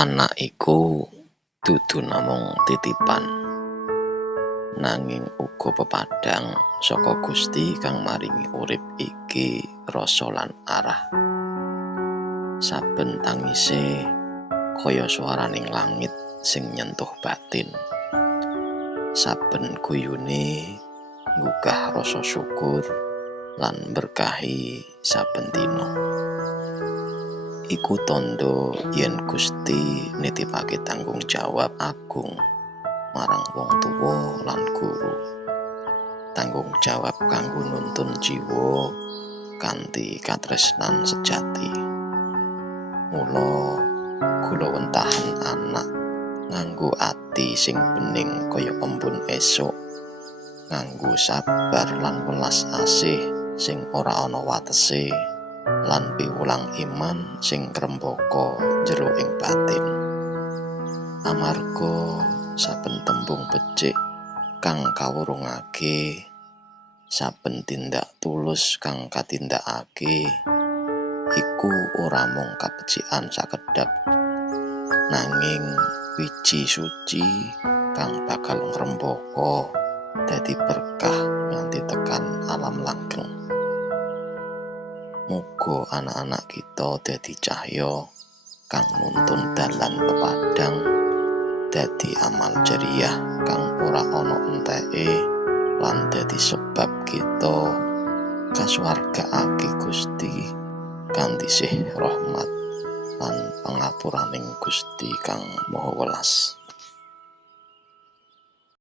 Anak iku dudu namung titipan, nanging uga pepadhang saka Gusti kang maringi urip iki rasa lan arah. Saben tangise kaya swaraning langit sing nyentuh batin. Saben guyune nggugah rasa syukur lan berkahi saben dina. Iku tandha yen Gusti nitipake tanggung jawab agung marang wong tuwa lan guru. Tanggung jawab kanggo nuntun jiwa kanthi katresnan sejati. Mula kula wentahan anak nganggo ati sing bening kaya embun esuk, nganggo sabar lan welas asih sing ora ana watese, lan piwulang iman sing krembaka jero ing batin. Amarga saben tembung becik kang kawurungake, saben tindak tulus kang katindakake iku ora mung kabecikan sakedhap, nanging wiji suci kang bakal ngrembaka dadi berkah nganti tekan alam langgeng. Muga anak-anak kita dadi cahya kang nuntun dalan pepadhang, dadi amal jariah kang ora ana enteke, lan dadi sebab kita kasuwargakake Gusti kanthi sih rahmat lan pangapuraning Gusti kang Maha Welas.